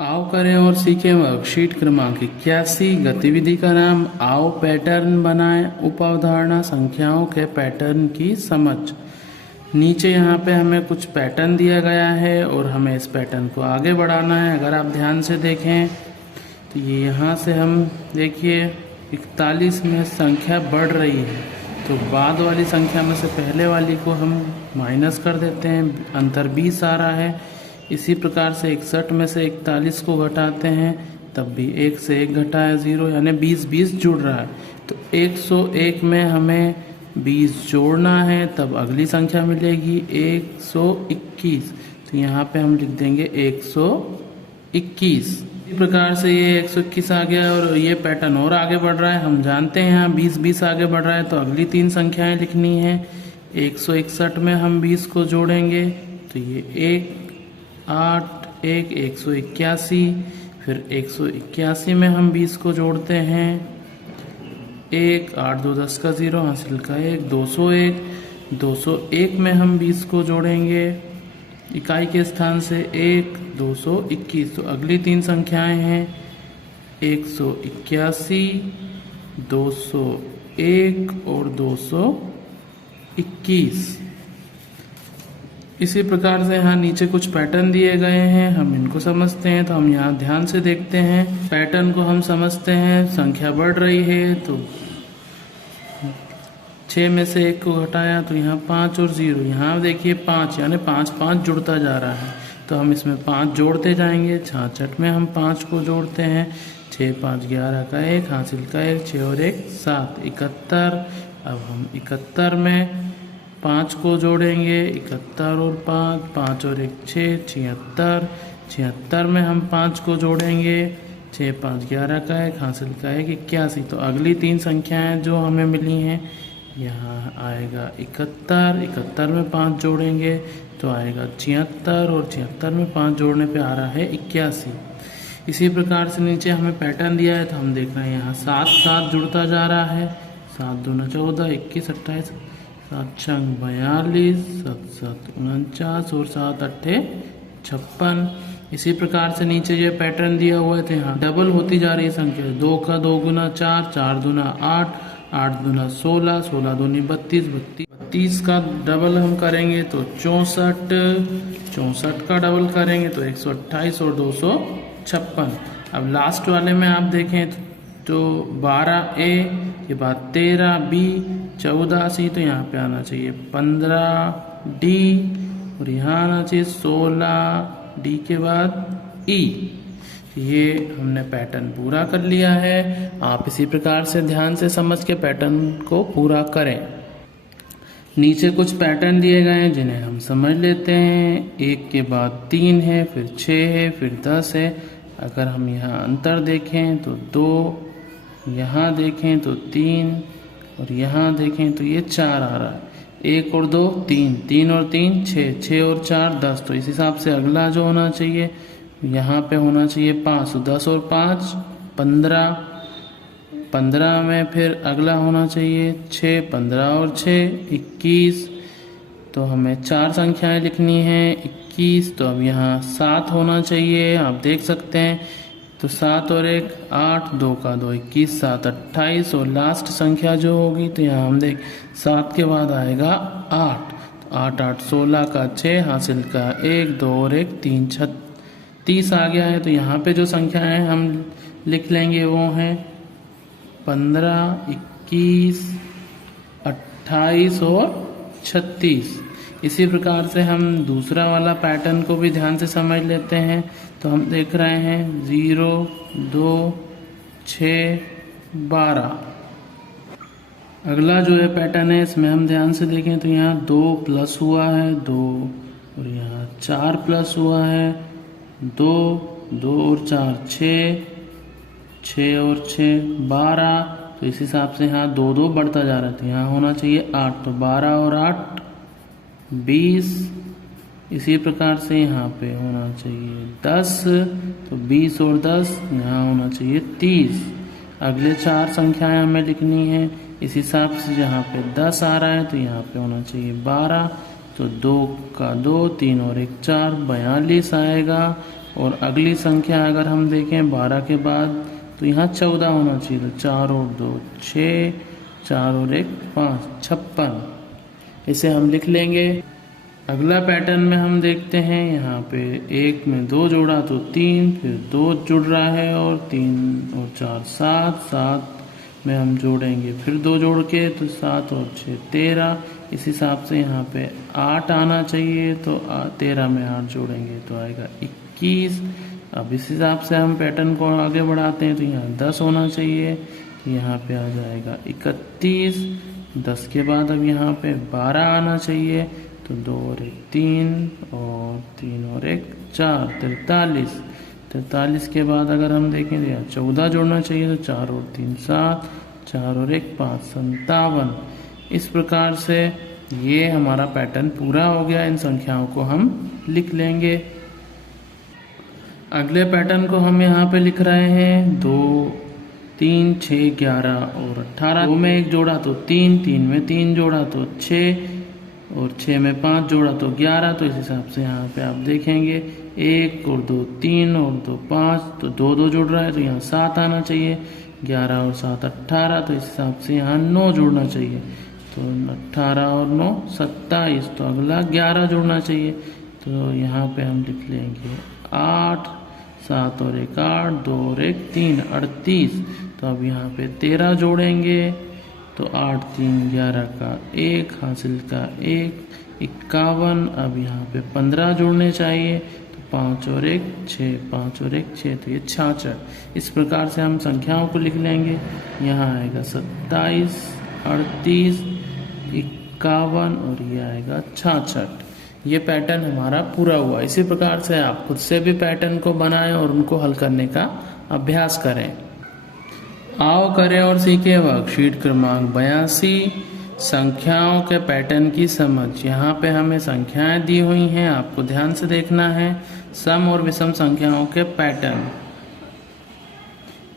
आओ करें और सीखें वर्कशीट क्रमांक 81। गतिविधि का नाम आओ पैटर्न बनाएं। उप अवधारणा संख्याओं के पैटर्न की समझ। नीचे यहाँ पे हमें कुछ पैटर्न दिया गया है और हमें इस पैटर्न को आगे बढ़ाना है। अगर आप ध्यान से देखें तो ये यहाँ से हम देखिए 41 में संख्या बढ़ रही है, तो बाद वाली संख्या में से पहले वाली को हम माइनस कर देते हैं, अंतर 20 आ रहा है। इसी प्रकार से 61 में से 41 को घटाते हैं, तब भी 1 से 1 घटा है 0, यानी 20 जुड़ रहा है। तो 101 में हमें 20 जोड़ना है, तब अगली संख्या मिलेगी 121। तो यहाँ पे हम लिख देंगे 121। इसी प्रकार से ये 121 आ गया और ये पैटर्न और आगे बढ़ रहा है। हम जानते हैं यहाँ 20 आगे बढ़ रहा है, तो अगली 3 संख्याएं लिखनी है। 161 में हम 20 को जोड़ेंगे, तो ये 181, फिर 181 में हम 20 को जोड़ते हैं। 1 8 2 10 का 0 हासिल का 1 201 में हम 20 को जोड़ेंगे इकाई के स्थान से 1 221। तो अगली 3 संख्याएं हैं 181, 201 और 221। इसी प्रकार से यहाँ नीचे कुछ पैटर्न दिए गए हैं, हम इनको समझते हैं। तो हम यहाँ ध्यान से देखते हैं, पैटर्न को हम समझते हैं। संख्या बढ़ रही है, तो 6 में से 1 को घटाया, तो यहाँ 5 और 0, यहाँ देखिए 5, यानी 5 जुड़ता जा रहा है। तो हम इसमें 5 जोड़ते जाएंगे। 66 में हम 5 को जोड़ते हैं। 6 5 11 का 1 हासिल का 1, 6 और 1 7 71। अब हम 71 में 5 को जोड़ेंगे। 71 और 5 और 1 6 76। 76 में हम 5 को जोड़ेंगे। 6 5 11 का 1 हासिल का 1 81। तो अगली 3 संख्याएं जो हमें मिली हैं, यहाँ आएगा 71 में 5 जोड़ेंगे तो आएगा 76, और 76 में 5 जोड़ने पे आ रहा है 81। इसी प्रकार से नीचे हमें पैटर्न दिया है, तो हम देख रहे हैं यहाँ 7 जुड़ता जा रहा है। 7 दूना 14, 21 28, 7 छंग 42, 7 7 49 और 7 8 56। इसी प्रकार से नीचे ये पैटर्न दिया हुआ है, तो यहाँ डबल होती जा रही है संख्या। 2 का 2 गुना 4, 4 दूना 8, 8 दूना 16, 16 दूनी 32, 32 का डबल हम करेंगे तो 64, 64 का डबल करेंगे तो 128 और 256। अब लास्ट वाले में आप देखें तो 12A के बाद 13B, 14C, तो यहाँ पे आना चाहिए 15D और यहाँ आना चाहिए 16D के बाद E। ये हमने पैटर्न पूरा कर लिया है। आप इसी प्रकार से ध्यान से समझ के पैटर्न को पूरा करें। नीचे कुछ पैटर्न दिए गए हैं जिन्हें हम समझ लेते हैं। 1 के बाद 3 है, फिर 6 है, फिर 10 है। अगर हम यहाँ अंतर देखें तो 2, यहाँ देखें तो 3 और यहाँ देखें तो ये 4 आ रहा है। 1 और 2 3, 3 और 3 6, 6 और 4 10। तो इस हिसाब से अगला जो होना चाहिए यहाँ पे होना चाहिए 5, 10 और 5 15, 15 में फिर अगला होना चाहिए 6, 15 और 6 21। तो हमें 4 संख्याएं लिखनी है 21, तो अब यहाँ 7 होना चाहिए, आप देख सकते हैं। तो 7 और 1 8, 2 का 2 21, 7 28 और लास्ट संख्या जो होगी तो यहाँ हम देख 7 के बाद आएगा 8, तो 8 8 16 का 6 हासिल का 1, 2 और 1 3 30 आ गया है। तो यहाँ पे जो संख्याएं हम लिख लेंगे वो हैं 15, 21, 28 और 36। इसी प्रकार से हम दूसरा वाला पैटर्न को भी ध्यान से समझ लेते हैं। तो हम देख रहे हैं 0 2 6 12। अगला जो है पैटर्न है, इसमें हम ध्यान से देखें तो यहाँ 2 प्लस हुआ है 2, और यहाँ 4 प्लस हुआ है 2, 2 और 4 6, 6 और 6 12। तो इस हिसाब से यहाँ 2 2 बढ़ता जा रहा है, तो यहाँ होना चाहिए 8, तो 12 और 8 20। इसी प्रकार से यहाँ पे होना चाहिए 10, तो 20 और 10 यहाँ होना चाहिए 30। अगले 4 संख्याएं हमें लिखनी है इस हिसाब से। जहाँ पे 10 आ रहा है तो यहाँ पे होना चाहिए 12, तो 2 का 2, 3 और 1 4, 42 आएगा। और अगली संख्या अगर हम देखें 12 के बाद तो यहाँ 14 होना चाहिए, तो 4 और 2 6, 4 और 1 5, 56। इसे हम लिख लेंगे। अगला पैटर्न में हम देखते हैं, यहाँ पे 1 में 2 जोड़ा तो 3, फिर 2 जुड़ रहा है और 3 और 4 7, 7 में हम जोड़ेंगे फिर 2 जोड़ के, तो 7 और 6 13। इस हिसाब से यहाँ पे 8 आना चाहिए, तो 13 में 8 जोड़ेंगे तो आएगा 21। अब इस हिसाब से हम पैटर्न को आगे बढ़ाते हैं, तो यहाँ 10 होना चाहिए, तो यहाँ पे आ जाएगा 31। 10 के बाद अब यहाँ पे 12 आना चाहिए, तो 2 और 1 3 और 3 और 1 4, 43। 43 के बाद अगर हम देखें तो यहाँ 14 जोड़ना चाहिए, तो 4 और 3 7, 4 और 1 5, 57। इस प्रकार से ये हमारा पैटर्न पूरा हो गया। इन संख्याओं को हम लिख लेंगे। अगले पैटर्न को हम यहाँ पे लिख रहे हैं 2 3 6 11 और 18। 2 में 1 जोड़ा तो 3, 3 में 3 जोड़ा तो 6 और 6 में 5 जोड़ा तो 11। तो इस हिसाब से यहाँ पे आप देखेंगे 1 और 2 3 और 2 5, तो 2 2 जुड़ रहा है, तो यहाँ 7 आना चाहिए। 11 और 7 18, तो इस हिसाब से यहाँ 9 जोड़ना चाहिए, तो 18 और 9 27। तो अगला 11 जोड़ना चाहिए, तो यहाँ पे हम लिख लेंगे 8, 7 और 1 8, 2 और 1 3, 38। तो अब यहाँ पे 13 जोड़ेंगे, तो 8 3 11 का 1 हासिल का 1 51। अब यहाँ पे 15 जोड़ने चाहिए, तो 5 और 1 6, 5 और 1 6, तो ये 66। इस प्रकार से हम संख्याओं को लिख लेंगे। यहाँ आएगा 27, 38, 51 और ये आएगा 66। ये पैटर्न हमारा पूरा हुआ। इसी प्रकार से आप खुद से भी पैटर्न को बनाएं और उनको हल करने का अभ्यास करें। आओ करें और सीखें वर्कशीट क्रमांक 82, संख्याओं के पैटर्न की समझ। यहाँ पे हमें संख्याएं दी हुई हैं, आपको ध्यान से देखना है। सम और विषम संख्याओं के पैटर्न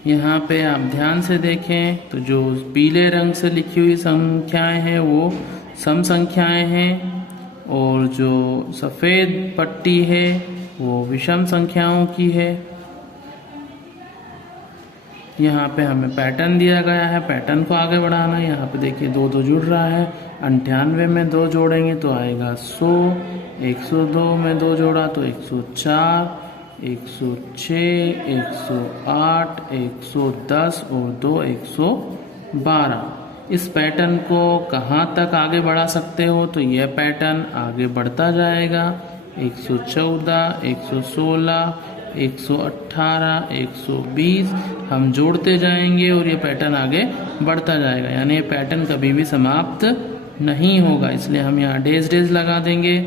यहाँ पे आप ध्यान से देखें, तो जो पीले रंग से लिखी हुई संख्याएं हैं वो सम संख्याएं हैं, और जो सफ़ेद पट्टी है वो विषम संख्याओं की है। यहाँ पे हमें पैटर्न दिया गया है, पैटर्न को आगे बढ़ाना है। यहाँ पे देखिए 2 2 जुड़ रहा है, 98 में 2 जोड़ेंगे तो आएगा 100, 102 में 2 जोड़ा तो 104, 106, 108, 110 और 2 112। इस पैटर्न को कहाँ तक आगे बढ़ा सकते हो, तो यह पैटर्न आगे बढ़ता जाएगा। 114, 116, 118, 120 हम जोड़ते जाएंगे और ये पैटर्न आगे बढ़ता जाएगा, यानी ये पैटर्न कभी भी समाप्त नहीं होगा। इसलिए हम यहाँ डेज डेज लगा देंगे।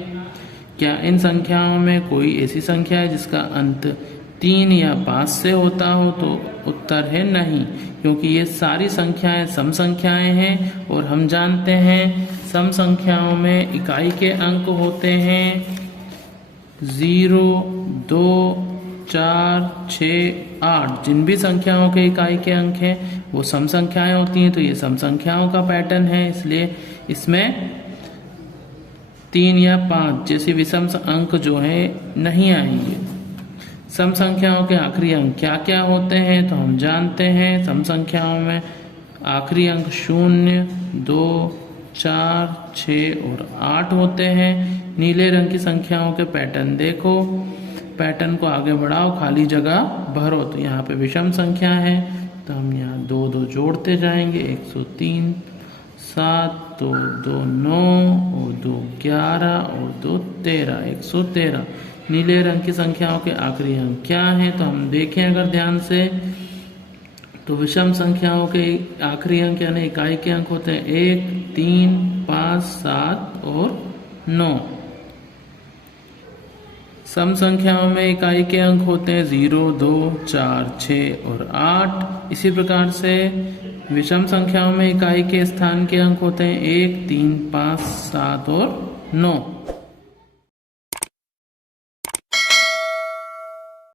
क्या इन संख्याओं में कोई ऐसी संख्या है जिसका अंत 3 या 5 से होता हो, तो उत्तर है नहीं, क्योंकि ये सारी संख्याएं सम संख्याएं हैं और हम जानते हैं सम संख्याओं में इकाई के अंक होते हैं 0, 2, 4, 6, 8। जिन भी संख्याओं के इकाई के अंक हैं वो सम संख्याएं होती हैं, तो ये सम संख्याओं का पैटर्न है। इसलिए इसमें 3 या 5 जैसे विषम अंक जो है नहीं आएंगे। सम संख्याओं के आखिरी अंक क्या क्या होते हैं, तो हम जानते हैं सम संख्याओं में आखिरी अंक 0, 2, 4, 6 और 8 होते हैं। नीले रंग की संख्याओं के पैटर्न देखो, पैटर्न को आगे बढ़ाओ, खाली जगह भरो। तो यहाँ पे विषम संख्या है, तो हम यहाँ 2 2 जोड़ते जाएंगे। 103, 7, 2 2 9 और 2 11 और 2 13, 113। नीले रंग की संख्याओं के आखिरी अंक क्या हैं, तो हम देखें अगर ध्यान से, तो विषम संख्याओं के आखिरी अंक यानी इकाई के अंक होते हैं 1, 3, 5, 7 और 9। सम संख्याओं में इकाई के अंक होते हैं 0, 2, 4, 6 और 8। इसी प्रकार से विषम संख्याओं में इकाई के स्थान के अंक होते हैं 1, 3, 5, 7 और 9।